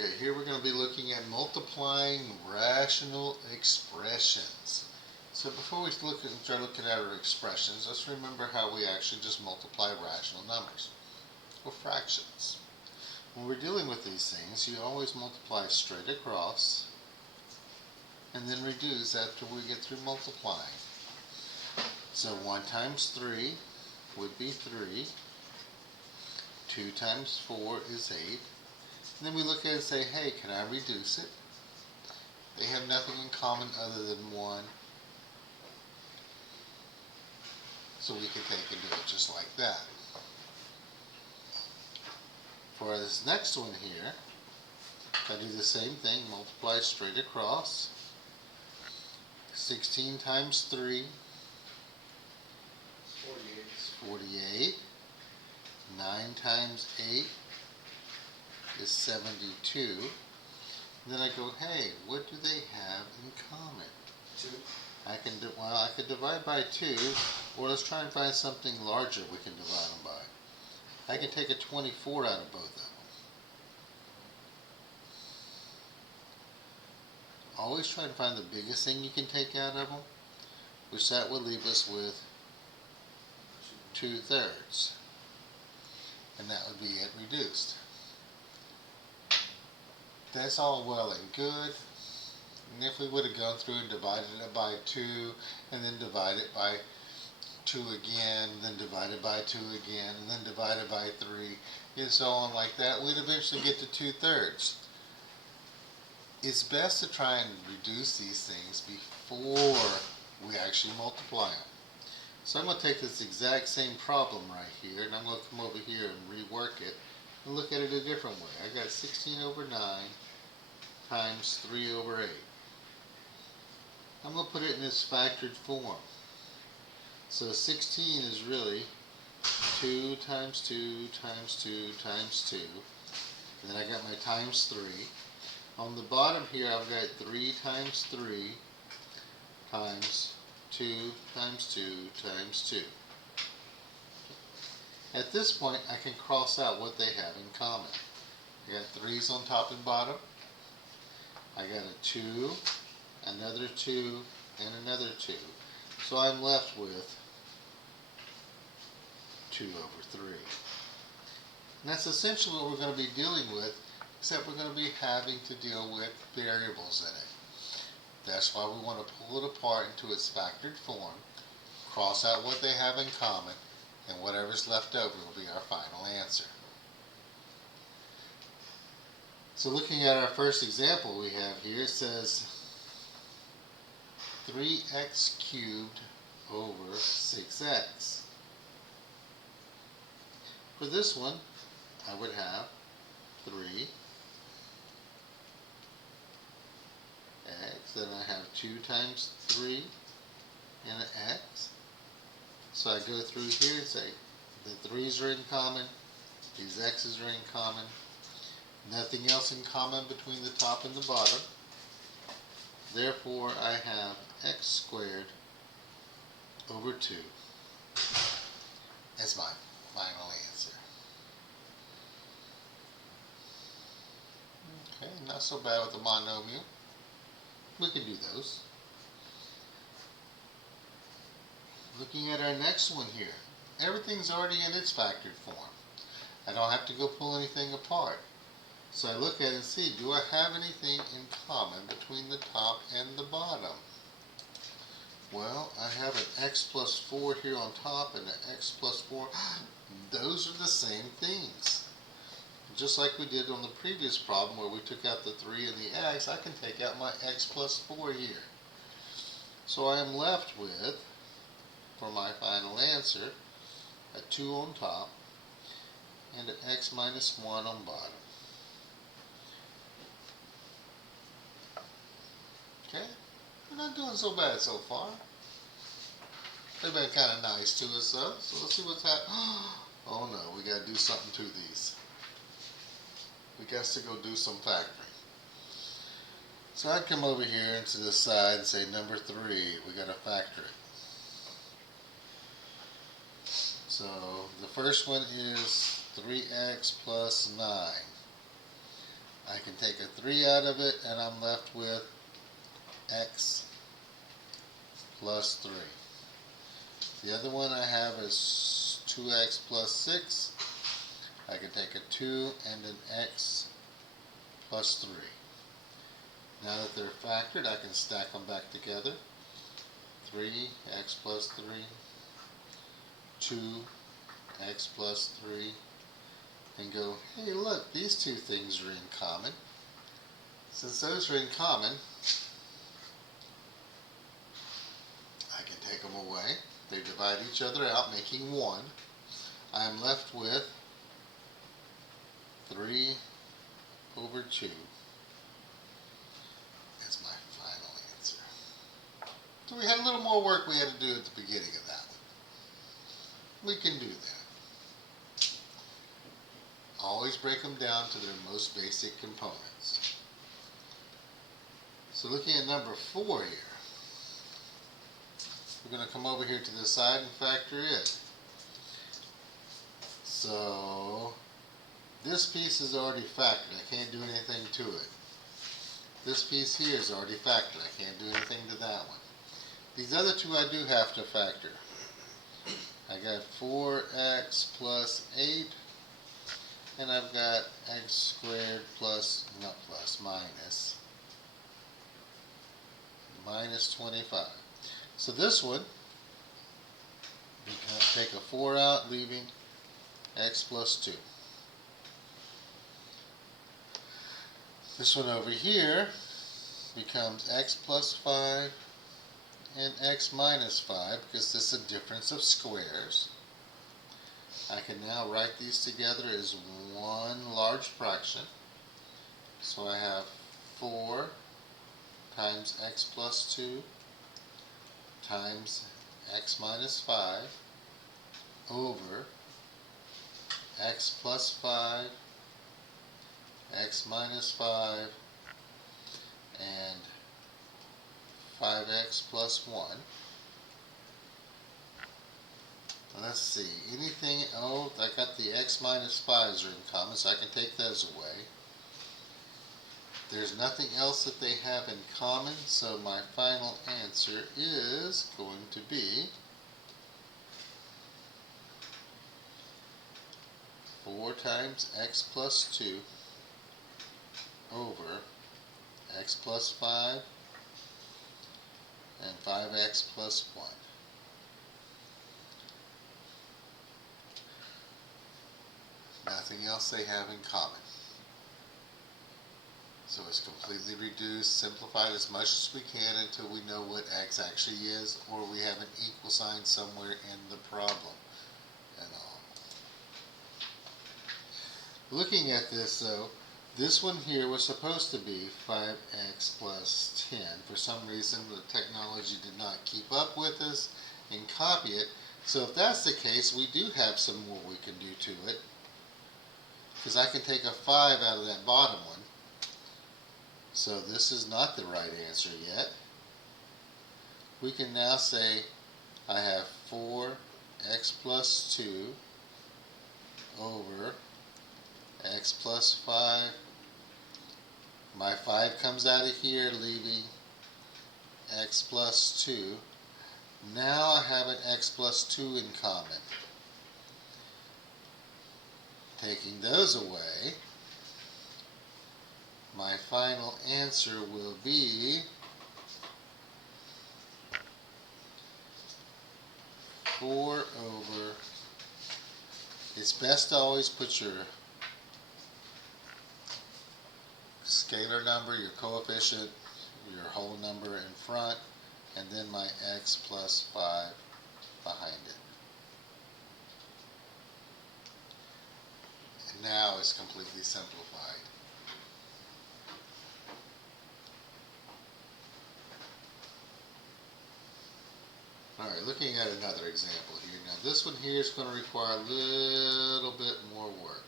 Okay, here we're going to be looking at multiplying rational expressions. So before we start looking at our expressions, let's remember how we actually just multiply rational numbers, or fractions. When we're dealing with these things, you always multiply straight across, and then reduce after we get through multiplying. So 1 times 3 would be 3, 2 times 4 is 8, and then we look at it and say, hey, can I reduce it? They have nothing in common other than 1. So we can take and do it just like that. For this next one here, I do the same thing, multiply straight across. 16 times 3 is 48. 9 times 8 is 72. And then I go, hey, what do they have in common? 2. I could divide by 2, or let's try and find something larger we can divide them by. I can take a 24 out of both of them. Always try to find the biggest thing you can take out of them, which that would leave us with 2/3. And that would be it reduced. That's all well and good. And if we would have gone through and divided it by 2, and then divided by 2 again, then divided by 2 again, and then divided by 3, and so on like that, we'd eventually get to 2/3. It's best to try and reduce these things before we actually multiply them. So I'm going to take this exact same problem right here, and I'm going to come over here and rework it and look at it a different way. I got 16 over 9 times 3 over 8. I'm going to put it in its factored form. So 16 is really 2 times 2 times 2 times 2. And then I got my times 3. On the bottom here I've got 3 times 3 times 2 times 2 times 2. At this point I can cross out what they have in common. I got 3's on top and bottom. I got a 2, another 2, and another 2. So I'm left with 2 over 3. And that's essentially what we're going to be dealing with, except we're going to be having to deal with variables in it. That's why we want to pull it apart into its factored form, cross out what they have in common, and whatever's left over will be our final answer. So looking at our first example we have here, it says 3x cubed over 6x. For this one, I would have 3x, then I have 2 times 3 and an x. So I go through here and say the 3's are in common, these x's are in common, nothing else in common between the top and the bottom. Therefore, I have x squared over 2 as my final answer. Okay, not so bad with the monomial. We can do those. Looking at our next one here, everything's already in its factored form. I don't have to go pull anything apart. So I look at it and see, do I have anything in common between the top and the bottom? Well, I have an x plus 4 here on top and an x plus 4. Those are the same things. Just like we did on the previous problem where we took out the 3 and the x, I can take out my x plus 4 here. So I am left with, for my final answer, a 2 on top and an x minus 1 on bottom. Okay, we're not doing so bad so far. They've been kind of nice to us though, so let's see what's happening. Oh no, we got to do something to these. We got to go do some factoring. So I'd come over here and to the side and say number 3, we got to factor it. So the first one is 3x plus 9. I can take a 3 out of it, and I'm left with x plus 3. The other one I have is 2x plus 6. I can take a 2 and an x plus 3. Now that they're factored, I can stack them back together. 3x plus 3, 2x plus 3, and go, hey look, these two things are in common. Since those are in common, I can take them away. They divide each other out, making 1. I am left with 3 over 2 as my final answer. So we had a little more work we had to do at the beginning of that one. We can do that. Always break them down to their most basic components. So looking at number 4 here, we're going to come over here to this side and factor it. So this piece is already factored. I can't do anything to it. This piece here is already factored. I can't do anything to that one. These other two I do have to factor. I got 4x plus 8, and I've got x squared plus, not plus, minus 25. So this one, we can take a 4 out, leaving x plus 2. This one over here becomes x plus 5 and x minus 5, because this is a difference of squares. I can now write these together as one large fraction. So I have 4 times x plus 2 times x minus 5 over x plus 5, x minus 5, and 5x plus 1. Let's see, anything, oh, I got the x minus 5s are in common, so I can take those away. There's nothing else that they have in common, so my final answer is going to be 4 times x plus 2 over x plus 5 and 5x plus 1. Nothing else they have in common. So it's completely reduced, simplified as much as we can until we know what x actually is, or we have an equal sign somewhere in the problem and all. Looking at this though, this one here was supposed to be 5x plus 10. For some reason the technology did not keep up with us and copy it. So if that's the case, we do have some more we can do to it. Because I can take a 5 out of that bottom one. So this is not the right answer yet. We can now say I have 4x plus 2 over x plus 5. My 5 comes out of here, leaving x plus 2. Now I have an x plus 2 in common. Taking those away, my final answer will be 4 over, it's best to always put your scalar number, your coefficient, your whole number in front, and then my x plus 5 behind it. And now it's completely simplified. Alright, looking at another example here. Now this one here is going to require a little bit more work.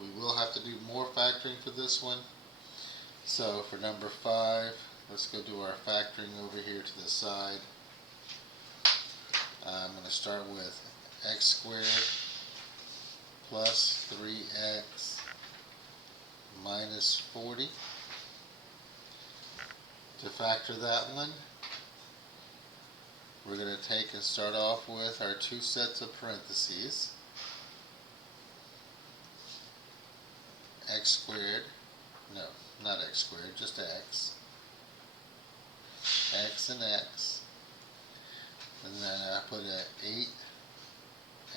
We will have to do more factoring for this one. So for number 5, let's go do our factoring over here to the side. I'm going to start with x squared plus 3x minus 40. To factor that one, we're going to take and start off with our two sets of parentheses. X squared, no, not x squared, just x. X and x. And then I put an 8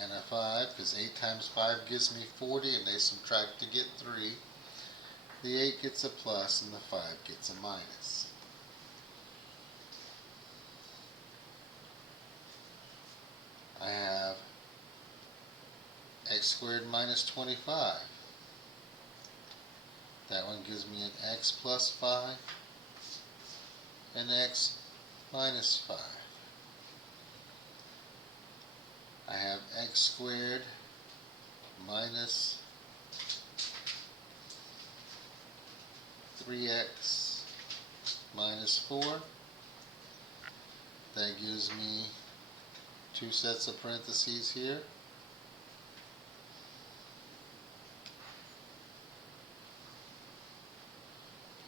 and a 5, because 8 times 5 gives me 40, and they subtract to get 3. The 8 gets a plus, and the 5 gets a minus. I have x squared minus 25. That one gives me an x plus 5 and x minus 5. I have x squared minus 3x minus 4. That gives me two sets of parentheses here.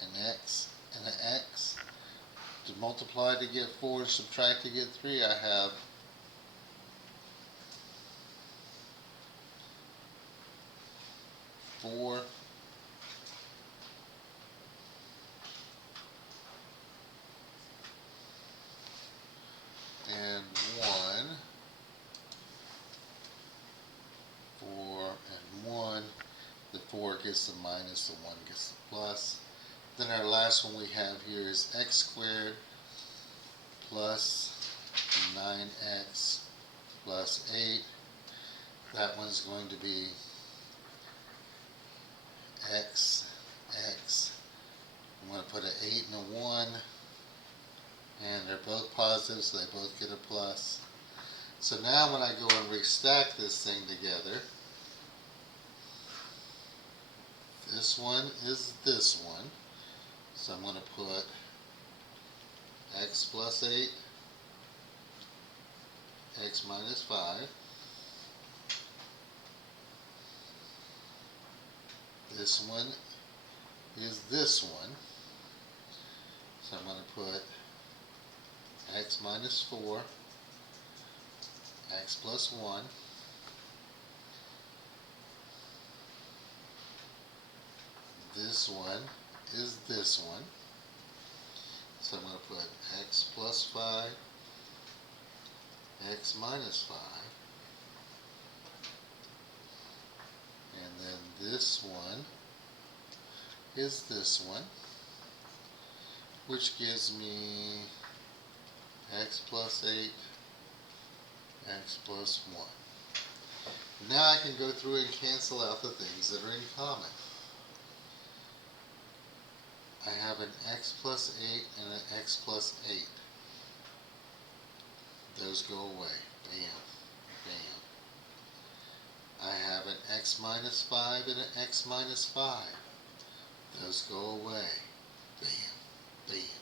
An x and an x. To multiply to get 4 and subtract to get 3, I have four and 1. 4 and 1. The 4 gets the minus, the 1 gets the plus. Then our last one we have here is x squared plus 9x plus 8. That one's going to be x, x. I'm going to put an 8 and a 1, and they're both positive, so they both get a plus. So now when I go and restack this thing together, this one is this one. So I'm going to put x plus 8, x minus 5. This one is this one. So I'm going to put x minus 4, x plus 1. This one is this one. So I'm going to put x plus 5, x minus 5. And then this one is this one, which gives me x plus 8, x plus 1. Now I can go through and cancel out the things that are in common. I have an x plus 8 and an x plus 8. Those go away. Bam. Bam. I have an x minus 5 and an x minus 5. Those go away. Bam. Bam.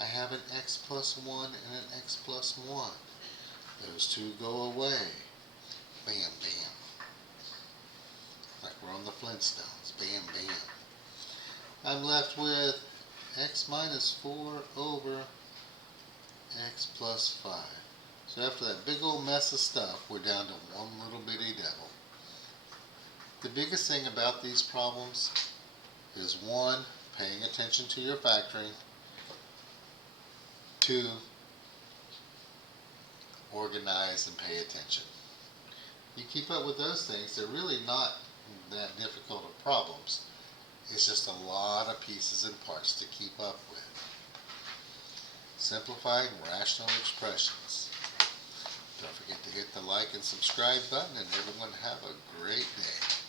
I have an x plus 1 and an x plus 1. Those two go away. Bam, bam. Like we're on the Flintstones. Bam, bam. I'm left with x minus 4 over x plus 5. So after that big old mess of stuff, we're down to one little bitty devil. The biggest thing about these problems is 1, paying attention to your factoring. 2, organize and pay attention. You keep up with those things, they're really not that difficult of problems. It's just a lot of pieces and parts to keep up with. Simplifying rational expressions. Don't forget to hit the like and subscribe button, and everyone have a great day.